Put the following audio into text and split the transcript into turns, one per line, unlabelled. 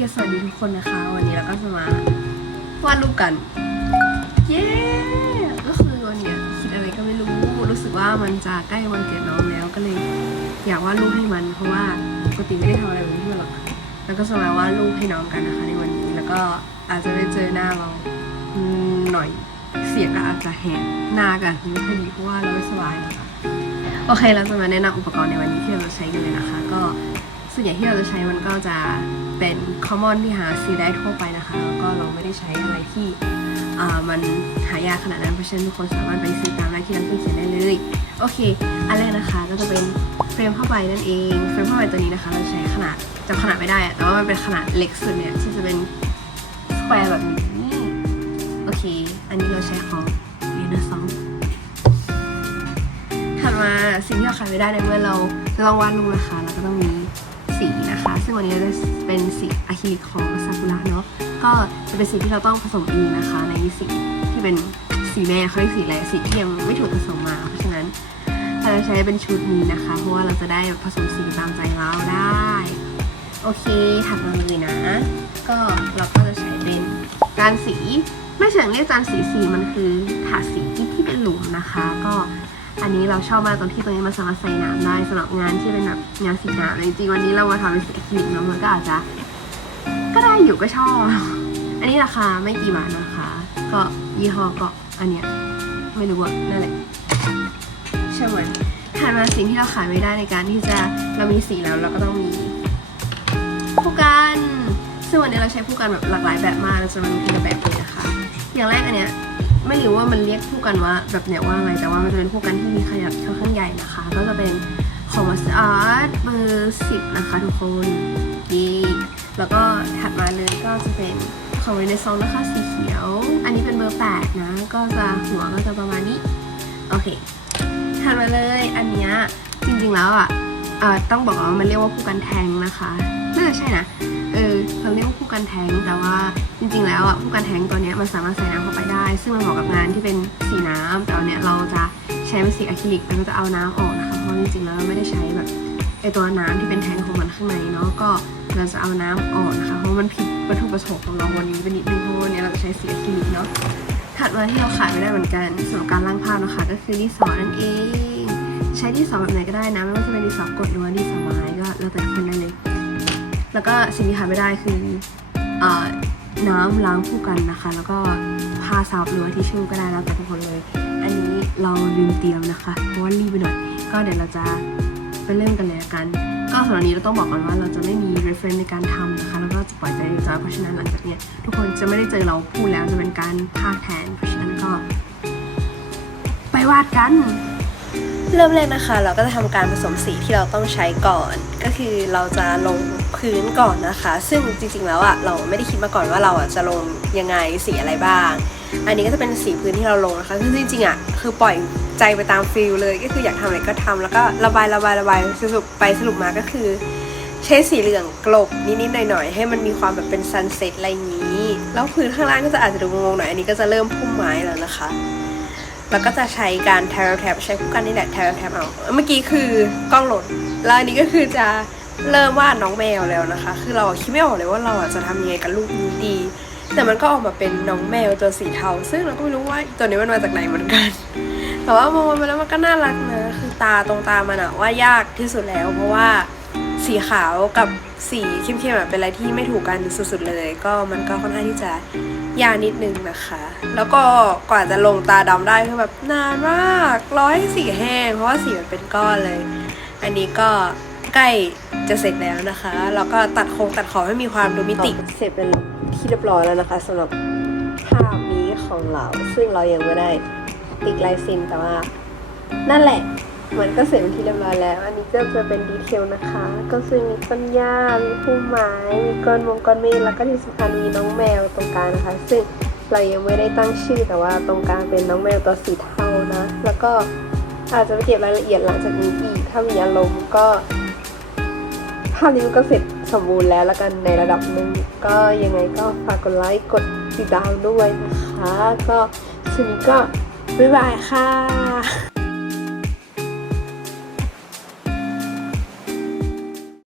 คนนะคะ วันนี้เราก็จะมาวาดรูปกัน เย้ ก็คือวันเนี้ยคิดอะไรก็ไม่รู้รู้สึกว่ามันจะใกล้วันเกิดน้องแล้วก็เลย อยากวาดรูปให้มัน เพราะว่าปกติไม่ได้ทำอะไรแบบนี้หรอกแล้วก็จะมาวาดรูปให้น้องกันนะคะ ในวันนี้แล้วก็อาจจะได้เจอหน้าเราหน่อยเสียงก็อาจจะแหบหน้ากันไม่ค่อยดีเพราะว่าเราไม่สบายนะคะโอเคเราจะมาแนะนำอุปกรณ์ในวันนี้ที่เราจะใช้กันเลยนะคะ ก็ ส่วนใหญ่ที่เราจะใช้มันก็จะเป็น common ที่หาซื้อได้ทั่วไปนะคะ แล้วก็เราไม่ได้ใช้อะไรที่มันหายากขนาดนั้น เพราะฉะนั้นทุกคนสามารถไปซื้อตามร้านที่ร้านเครื่องเขียนได้เลย โอเค อันแรกนะคะก็จะเป็นเฟรมผ้าใบนั่นเอง เฟรมผ้าใบตัวนี้นะคะเราใช้ขนาดจำขนาดไม่ได้ แต่ว่ามันเป็นขนาดเล็กสุดเนี่ยที่จะเป็นสแควร์แบบนี้ โอเค อันนี้เราใช้ของเรียนสองถัดมาสิ่งที่เราขาดไม่ได้ในเมื่อเราจะต้องวาดรูปนะคะ เราก็ต้องมี อันนี้จะเป็นสีอะคริลิกของซากุระเนาะก็จะเป็นสีที่เราต้องผสมเองนะคะ ในสีที่เป็นสีแม่เขาเรียกสีอะไรสีที่ยังไม่ถูกผสมมา เพราะฉะนั้นเราจะใช้เป็นชุดนี้นะคะ เพราะว่าเราจะได้ผสมสีตามใจเราได้ โอเคถัดมาเลยนะ ก็เราก็จะใช้เป็นจานสีไม่เชิงเรียกจานสีสีมันคือถาสีที่เป็นหลุมนะคะ ก็ อันนี้เราชอบมากตรงที่ตรงนี้มันสามารถใส่น้ำได้สำหรับงานที่เป็นแบบงานสีน้ำจริงๆวันนี้เรามาทำเป็นสีคริลิกเนาะมันก็อาจจะ ก็ได้อยู่ก็ชอบ อันนี้ราคาไม่กี่บาทนะคะ ก็ยี่ห้อก็อันเนี้ยไม่รู้ว่านั่นแหละใช่ไหมถัดมาสิ่งที่เราขายไม่ได้ในการที่จะเรามีสีแล้วเราก็ต้องมีผู้กันซึ่งวันนี้เราใช้ผู้กันแบบหลากหลายแบบมากเราจะมาดูทีละแบบเลยนะคะ อย่างแรกอันเนี้ย ไม่รู้ว่ามันเรียกคู่กันว่าแบบเนี้ยว่าไรแต่ว่ามันจะเป็นคู่กันที่มีขนาดค่อนข้างใหญ่นะคะ ก็จะเป็นของ Master Art เบอร์10นะคะทุกคนยีแล้วก็ถัดมาเลยก็จะเป็นของ Renaissance นะคะสีเขียว อันนี้เป็นเบอร์8นะ ก็จะหัวก็จะประมาณนี้ โอเคถัดมาเลยอันเนี้ยจริงๆแล้วอะอ่อต้องบอกว่ามันเรียกว่าคู่กันแทงนะคะน่าจะใช่นะเอ กันแทงแต่ว่าจริง ๆ แล้วอะคู่กันแทงตัวเนี้ยมันสามารถใส่น้ำเข้าไปได้ ซึ่งมันเหมาะกับงานที่เป็นสีน้ำแต่อันเนี้ยเราจะใช้เป็นสีอะคริลิกแล้วก็จะเอาน้ำออกนะคะเพราะจริงๆแล้วเราไม่ได้ใช้แบบไอตัวน้ำที่เป็นแทงของมันข้างในเนาะก็เราจะเอาน้ำออกนะคะเพราะมันผิดวัตถุประสงค์ของเราวันนี้ไปนิดนึงเพราะวันนี้เราจะใช้สีอะคริลิกเนาะถัดมาที่เราขายไม่ได้เหมือนกันสำหรับการล้างภาพนะคะก็คือดินสอนั่นเองใช้ดินสอแบบไหนก็ได้นะไม่ว่าจะเป็นดินสอกดหรือว่าดินสอไม้ก็แล้วแต่คนได้เลย แล้วก็สิ่งที่ขาดไม่ได้คือ น้ำล้างคู่กันนะคะ แล้วก็ผ้าซับหรือว่าทิชชู่ก็ได้แล้วแต่ทุกคนเลย อันนี้เราลืมเตรียมนะคะเพราะว่ารีบไปหน่อย ก็เดี๋ยวเราจะไปเริ่มกันเลยกัน ก็สำหรับนี้เราต้องบอกก่อนว่าเราจะไม่มี reference ในการทำนะคะ แล้วก็จะปล่อยใจจอยเพราะฉะนั้นหลังจากนี้ทุกคนจะไม่ได้เจอเราพูดแล้วจะเป็นการพากแทน เพราะฉะนั้นก็ ไปวาดกัน เริ่มแรกนะคะ เราก็จะทำการผสมสีที่เราต้องใช้ก่อน ก็คือเราจะลงพื้นก่อนนะคะ ซึ่งจริงๆแล้วอะเราไม่ได้คิดมาก่อนว่าเราอะจะลงยังไงสีอะไรบ้าง อันนี้ก็จะเป็นสีพื้นที่เราลงนะคะซึ่งจริงๆอะคือปล่อยใจไปตามฟิลเลย ก็คืออยากทำอะไรก็ทำแล้วก็ระบายระบายระบายสรุปไปสรุปมาก็คือ ใช้สีเหลืองกลบนิดๆหน่อยๆให้มันมีความแบบเป็นซันเซ็ตอะไรอย่างนี้ แล้วพื้นข้างล่างก็จะอาจจะดูงงๆหน่อยอันนี้ก็จะเริ่มพุ่มไม้แล้วนะคะ แล้วก็จะใช้การแทรแทบใช้คู่กันนี่แหละแทรแทบเอา เมื่อกี้คือกล้องหล่นแล้วอันนี้ก็คือจะเริ่มวาดน้องแมวแล้วนะคะ คือเราคิดไม่ออกเลยว่าเราจะทำยังไงกับลูกนี้ดี แต่มันก็ออกมาเป็นน้องแมวตัวสีเทา ซึ่งเราก็ไม่รู้ว่าตัวนี้มันมาจากไหนเหมือนกัน แต่ว่ามองมันแล้วมันก็น่ารักนะ คือตาตรงตามันอะว่ายากที่สุดแล้ว เพราะว่า สีขาวกับสีเข้มๆเป็นอะไรที่ไม่ถูกกันสุดๆเลย ก็มันก็ค่อนข้างที่จะยากนิดนึงนะคะ แล้วก็กว่าจะลงตาดำได้คือแบบนานมากร้อยสีแห้งเพราะว่าสีมันเป็นก้อนเลย อันนี้ก็ใกล้จะเสร็จแล้วนะคะ แล้วก็ตัดโครงตัดขอบให้มีความดูมิติเสร็จเป็นที่เรียบร้อยแล้วนะคะสำหรับภาพนี้ของเรา ซึ่งเรายังไม่ได้ติดลายเซ็นแต่ว่านั่นแหละ มันก็เสร็จเป็นที่เรียบร้อยแล้ว อันนี้ก็จะเป็นดีเทลนะคะ ก็คือมีต้นหญ้า มีพุ่มไม้ มีก้อนมงก้อนเมฆแล้วก็ที่สำคัญมีน้องแมวตรงกลางนะคะ ซึ่งเรายังไม่ได้ตั้งชื่อแต่ว่าตรงกลางเป็นน้องแมวตัวสีเทานะ แล้วก็อาจจะไปเก็บรายละเอียดหลังจากนี้อีก ถ้ามีอารมณ์ก็ภาพนี้มันก็เสร็จสมบูรณ์แล้วละกันในระดับหนึ่งก็ยังไงก็ฝากกดไลค์กดติดตามด้วยนะคะ ก็สวัสดีก็บ๊ายบายค่ะ